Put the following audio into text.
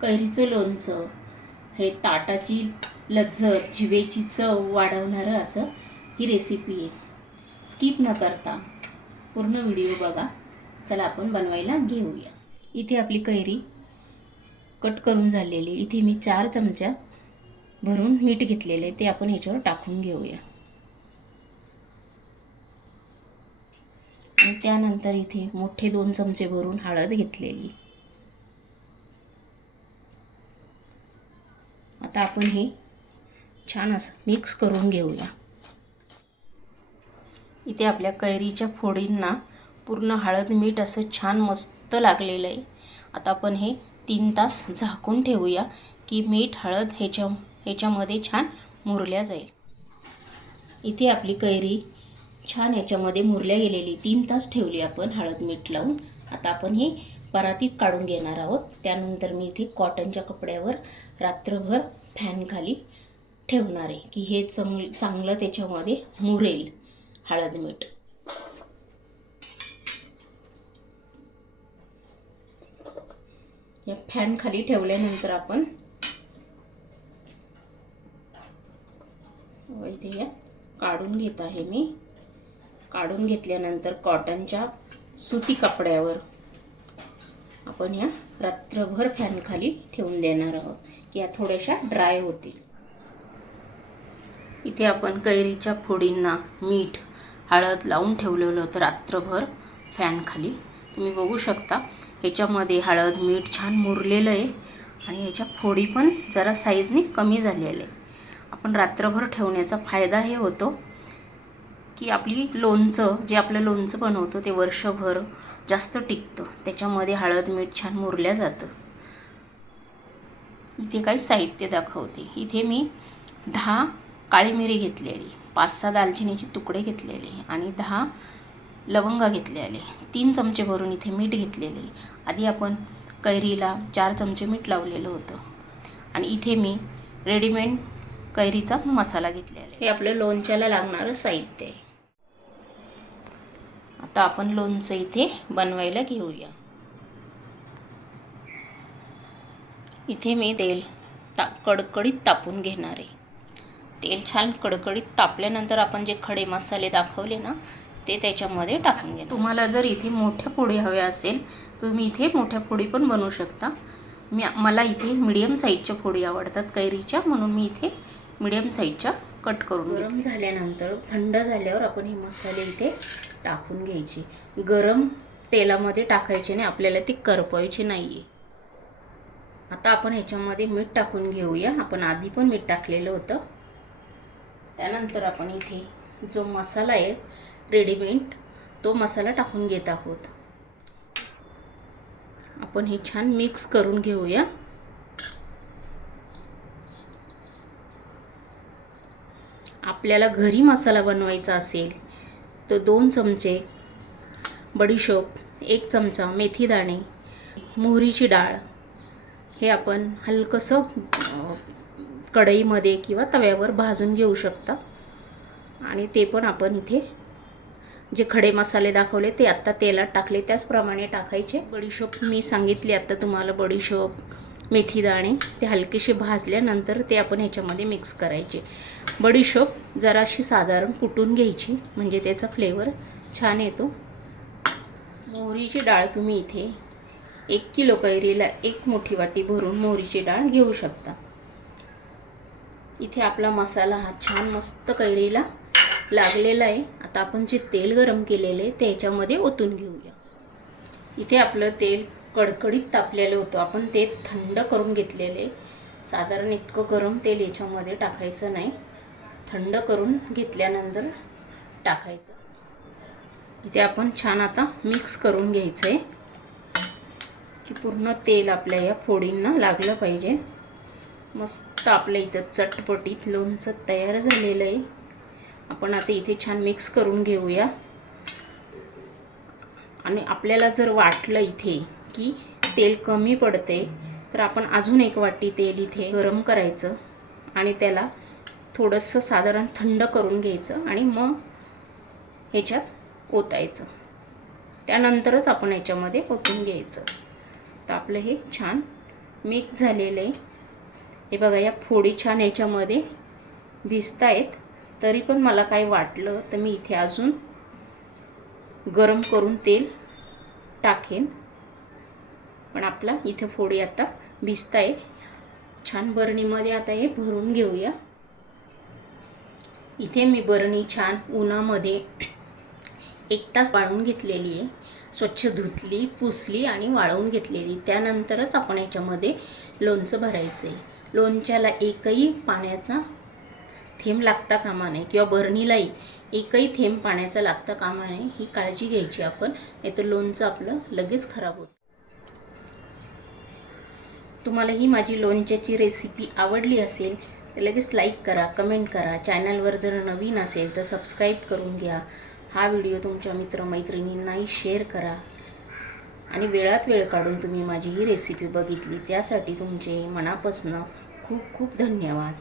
कैरीचं लोणचं हे ताटाची लज्जत जिवेची चव वाढवणारं असं ही रेसिपी आहे. स्किप न करता पूर्ण व्हिडिओ बघा. चला आपण बनवायला घेऊया. इथे आपली कैरी कट करून झालेली इथे मी चार चमच्या भरून मीठ घेतलेले ते आपण ह्याच्यावर टाकून घेऊया. आणि त्यानंतर इथे मोठे दोन चमचे भरून हळद घेतलेली आता आपण हे छान असं मिक्स करून घेऊया. इथे आपल्या कैरीच्या फोडींना पूर्ण हळद मीठ असं छान मस्त लागलेलं आहे. आता आपण हे तीन तास झाकून ठेवूया की मीठ हळद ह्याच्या ह्याच्यामध्ये छान मुरल्या जाईल. इथे आपली कैरी छान याच्यामध्ये मुरल्या गेलेली. तीन तास ठेवली आपण हळद मीठ लावून. आता आपण हे परातीत काढून घेणार आहोत. त्यानंतर मी इथे कॉटनच्या कपड्यावर रात्रभर फॅन खाली ठेवणार आहे की हे चांग चांगलं त्याच्यामध्ये मुरेल हळद मीठ. या फॅन खाली ठेवल्यानंतर आपण इथे या काढून घेत आहे मी. काढून घेतल्यानंतर कॉटनच्या सुती कपड्यावर आपण या रात्रभर फॅनखाली ठेवून देणार आहोत. की या थोड्याशा ड्राय होतील. इथे आपण कैरीच्या फोडींना मीठ हळद लावून ठेवलेलं होतं रात्रभर फॅनखाली तुम्ही बघू शकता ह्याच्यामध्ये हळद मीठ छान मुरलेलं आहे आणि ह्याच्या फोडी पण जरा साईजने कमी झालेल्या आहे आपण रात्रभर ठेवण्याचा फायदा हे होतो. की आपली लोणचं जे आपलं लोणचं बनवतो ते वर्षभर जास्त टिकतं. त्याच्यामध्ये हळद मीठ छान मुरल्या जातं. इथे काही साहित्य दाखवते. इथे मी दहा काळी मिरी घेतलेली पाच सहा दालचिनीचे तुकडे घेतलेले आणि दहा लवंगा घेतलेले. तीन चमचे भरून इथे मीठ घेतलेले. आधी आपण कैरीला चार चमचे मीठ लावलेलं होतं. आणि इथे मी रेडीमेड कैरीचा मसाला घेतलेला हे आपलं लोणच्याला लागणारं साहित्य आहे. आता आपण लोणचं इथे बनवायला घेऊया. इथे मी तेल ता कडकडीत तापून घेणार आहे. तेल छान कडकडीत तापल्यानंतर आपण जे खडे मसाले दाखवले ना ते त्याच्यामध्ये टाकून घ्या तुम्हाला जर इथे मोठ्या पोळी हव्या असेल तुम्ही इथे मोठ्या पोळी पण बनवू शकता. मी मला इथे मिडियम साईजच्या फोडी आवडतात कैरीच्या म्हणून मी इथे मिडियम साईजच्या कट करून गरम झाल्यानंतर थंड झाल्यावर आपण हे मसाले इथे टाकून घ्यायची. गरम तेलामध्ये टाकायचे नाही आपल्याला ती करपवायची नाही आहे आता आपण ह्याच्यामध्ये मीठ टाकून घेऊया. आपण आधी पण मीठ टाकलेलं होतं. त्यानंतर आपण इथे जो मसाला आहे रेडीमेड तो मसाला टाकून घेत आहोत. आपण हे छान मिक्स करून घेऊया. आपल्याला घरी मसाला बनवायचा असेल तर दोन चमचे बडीशोप एक चमचा मेथी दाणे मोहरीची डाळ. हे आपण हलकंसं कढईमध्ये किंवा तव्यावर भाजून घेऊ शकता. आणि ते पण आपण इथे जे खडे मसाले दाखवले ते आत्ता तेलात टाकले. त्याचप्रमाणे टाकायचे बडीशोप मी सांगितली आत्ता तुम्हाला बडीशोप मेथी दाणे ते हलकेसे भाजल्यानंतर ते आपण ह्याच्यामध्ये मिक्स करायचे. बडीशोप जराशी साधारण कुटून घ्यायची म्हणजे त्याचा फ्लेवर छान येतो. मोहरीची डाळ तुम्ही इथे एक किलो कैरीला एक मोठी वाटी भरून मोहरीची डाळ घेऊ शकता. इथे आपला मसाला हा छान मस्त कैरीला लागलेला आहे. आता आपण जे तेल गरम केलेलं आहे ते ह्याच्यामध्ये ओतून घेऊया. इथे आपलं तेल कडकडीत तापलेलं होतं. आपण ते थंड करून घेतलेले. साधारण इतकं गरम तेल याच्यामध्ये टाकायचं नाही. थंड करून घेतल्यानंतर टाकायचं. इथे आपण छान आता मिक्स करून घ्यायचं आहे की पूर्ण तेल आपल्या या फोडींना लागलं पाहिजे. मस्त आपल्या इथं चटपटीत लोणचं तयार झालेलं आहे. आपण आता इथे छान मिक्स करून घेऊया. आणि आपल्याला जर वाटलं इथे की तेल कमी पडते तर आपण अजून एक वाटी तेल इथे गरम करायचं आणि त्याला थोडंसं साधारण थंड करून घ्यायचं आणि मग ह्याच्यात ओतायचं. त्यानंतरच आपण ह्याच्यामध्ये ओतून घ्यायचं. तर आपलं हे छान मिक्स झालेलं आहे. हे बघा या फोडी छान याच्यामध्ये भिजत आहेत तरी पण मला काय वाटलं तर मी इथे अजून गरम करून तेल टाकेन. पण आपला इथे फोडी आता भिजत आहे छान बरणीमध्ये आता हे भरून घेऊया. इथे मी बरणी छान उन्हामध्ये एक तास वाळवून घेतलेली आहे. स्वच्छ धुतली पुसली आणि वाळवून घेतलेली. त्यानंतरच आपण याच्यामध्ये लोणचं भरायचं आहे लोणच्याला एकही पाण्याचा थेंब लागता कामा नये किंवा बरणीलाही एकही थेंब पाण्याचा लागता कामा नये ही काळजी घ्यायची आपण. नाही तर लोणचं आपलं लगेच खराब होतं. तुम्हाला ही माझी लोणच्याची रेसिपी आवडली असेल तर लगेच लाईक करा कमेंट करा. चॅनलवर जर नवीन असेल तर सबस्क्राईब करून घ्या. हा व्हिडिओ तुमच्या मित्रमैत्रिणींनाही शेअर करा. आणि वेळात वेळ काढून तुम्ही माझी ही रेसिपी बघितली त्यासाठी तुमचे मनापासून खूप खूप धन्यवाद.